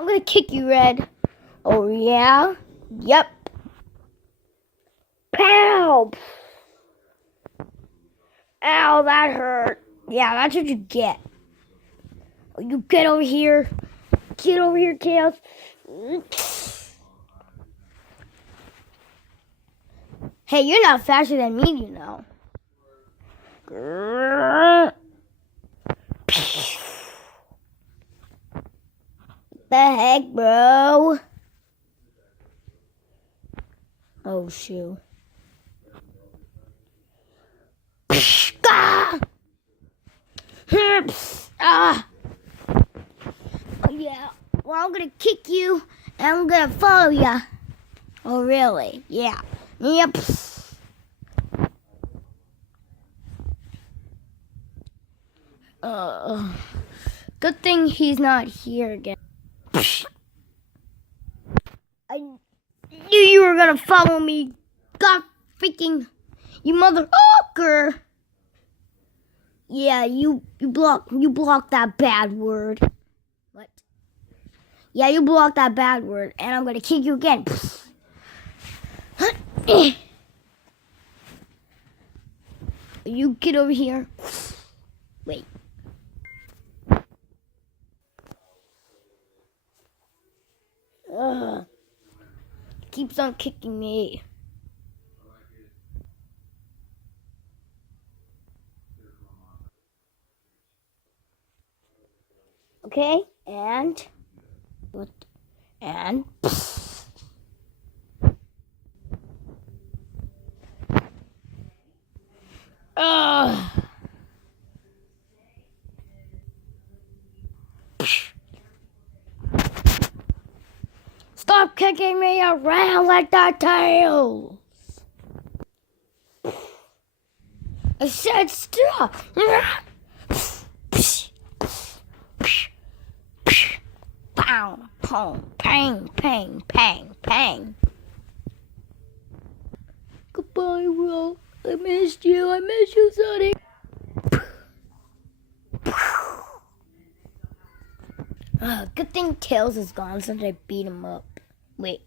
I'm gonna kick you, Red. Oh, yeah? Yep. Pow! Ow, that hurt. Yeah, that's what you get. Oh, you get over here. Get over here, Chaos. Hey, you're not faster than me, you know. The heck, bro? Oh, shoot. Ah! Oh, yeah. Well, I'm gonna kick you, and I'm gonna follow you. Oh, really? Yeah. Yep. Good thing he's not here again. I knew you were gonna follow me. God freaking, you motherfucker! Yeah, you blocked that bad word. What? Yeah, you blocked that bad word, and I'm gonna kick you again. You get over here. Wait. Ugh. Keeps on kicking me. Okay, and what? And ugh. Stop kicking me around like that, Tails. I said stop. Pow, pow, pang, pang, pang, pang. Goodbye, Will. I missed you. I miss you, Sonic. Good thing Tails is gone since I beat him up. Wait.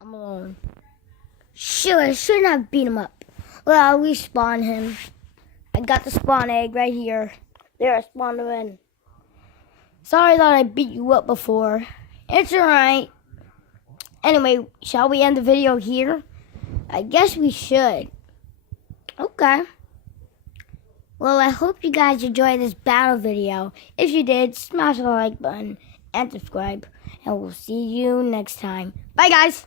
I'm alone. Shoot, I shouldn't have beat him up. Well, we spawned him. I got the spawn egg right here. There, I spawned him in. Sorry that I beat you up before. It's alright. Anyway, shall we end the video here? I guess we should. Okay. Well, I hope you guys enjoyed this battle video. If you did, smash the like button and subscribe. And we'll see you next time. Bye, guys.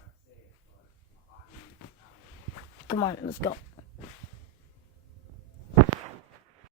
Come on, let's go.